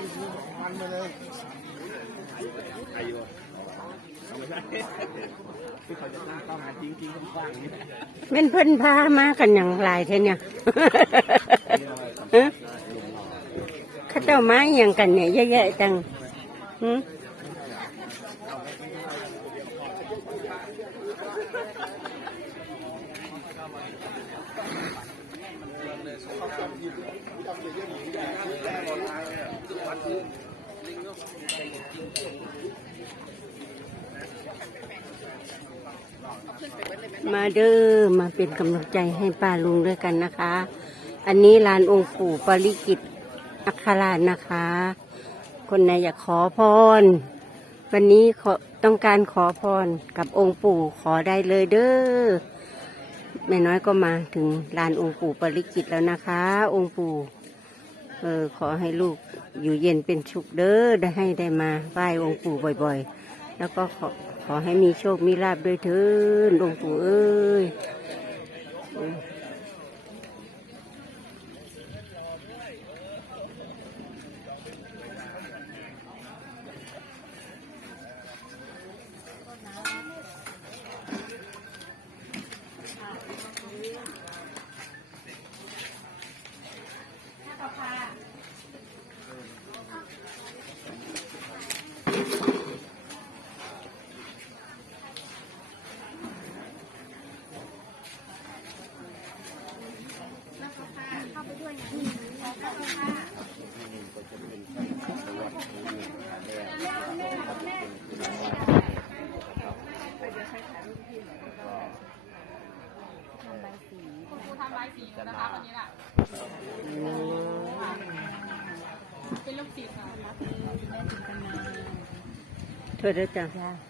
มันไปเลยอายุเอาไม่ใช่ที่เขาจะตั้งเป้าหมายจริงๆกว้างๆนี่แหละเป็นเพิ่นพามากันอย่างหลายเท่เนี่ยฮะเขาเจ้ามาอย่างกันเนี่ยเยอะๆจังหึ มาเด้อมาเป็นกำลังใจให้ป้าลุงด้วยกันนะคะ อันนี้ลานองค์ปู่ปริกิตอัคราชนะคะ คนไหนอยากขอพร วันนี้ขอต้องการขอพรกับองค์ปู่ขอได้เลยเด้อแม่น้อยก็มาถึงลานองค์ปู่ปริกิตแล้วนะคะ องค์ปู่เออขอให้ลูก อยู่เย็นเป็นสุขเด้อได้ให้ได้มาไหว้องค์ปู่บ่อยๆ แล้วก็ขอขอให้มีโชคมีลาบด้วยเถินหลวงปู่เอ้ย อืมทำใบสีนะคะวันนี้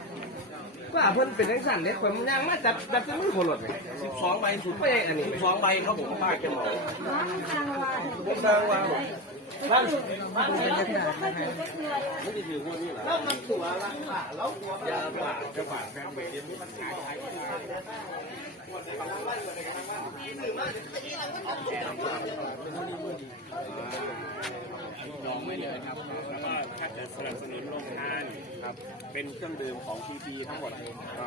าเพิ่นเป็นนักสั่นเด็กคนย่างมาจับจับจะมือคนหลดเลยสิบสองใบสุดไปอันนี้สองใบเขาบอกว่าป้าแกบอกผมสร้างว่าบ้านบ้านไม่ได้ถือคนนี่หรอแล้วมันตัวละค่ะแล้วยาบาดกระบาดแฟนเบรดนี่มันขายขายจองไม่เลยครับ แล้ว ก็ถ้าเกิดสนับสนุนโรงทานครับเป็นเครื่องดื่มของ TP ทั้งหมด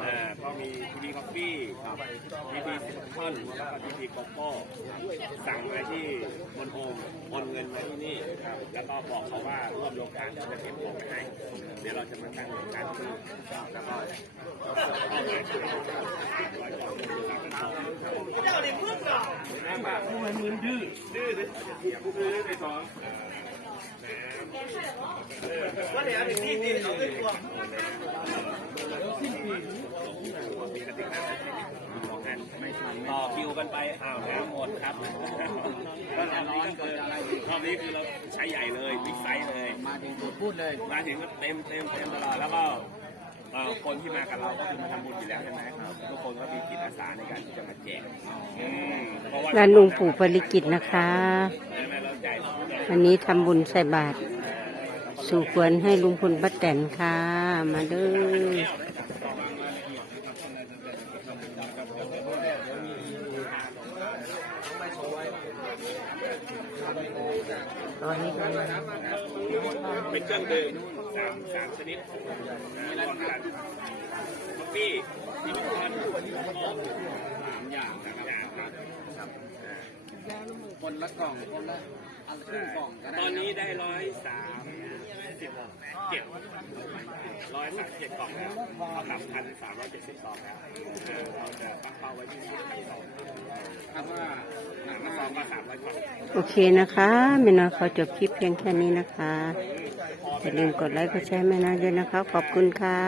อ่าก็มี TP Coffee ครับ TP ซิลคอนแล้วก็ TP Coco สั่งมาที่บนโอมโอนเงินมาที่นี่ครับแล้วก็บอกเขาว่าร่วมโรงทานจะเก็บของไปให้ เดี๋ยวเราจะมาตั้งโรงทานขึ้นแล้วก็เอามาช่วยเจ้าเด็กพึ่ งเหรอมันมึนดื้อ ดื้อเลยดื้อไปสองว่าเดี๋ยวอันนี้นี่เอาขึ้นตัวต่อคิวกันไป อ้าวน้ำหมดครับก็รอนี้ก็คือรอบนี้คือเราใช้ใหญ่เลยบิ๊กไซส์เลย มาถึงพูดเลย มาถึงก็เต็มเต็มเต็มตลอดแล้วก็ คนที่มากับเราก็คือมาทำบุญอยู่แล้วใช่ไหมครับทุกคนก็มีจิตอาสาในการที่จะมาแจกอืมเพราะว่าลานองปู่ปริกิตนะคะ วันนี้ทำบุญใส่บาตรสู่ควรให้ลุงพลป้าแตนค่ะ มาเด้อ ตอนนี้เป็นเครื่องดื่มสามสามชนิดมีรวมกันกาแฟมีทุกคนสามอย่างนะครับอย่างครับ คนละกล่องคนละอันครึ่งกล่องก็ตได้อนนี้ได้ร้อยสามสิบเจ็ดร้อยสามเจ็ดกล่องแล้วเอากลับพันสามร้อยเจ็ดสิบสองแล้วเออเราจะตั้งเป้าไว้ที่สิบพันสองครับว่าหนักมาองก็สามร้อยกล่องโอเคนะคะแม่น้อยขอจบคลิปเพียงแค่นี้นะคะอย่าลืมกดไลค์กดแชร์แม่น้อยด้วยนะคะ ขอบคุณค่ะ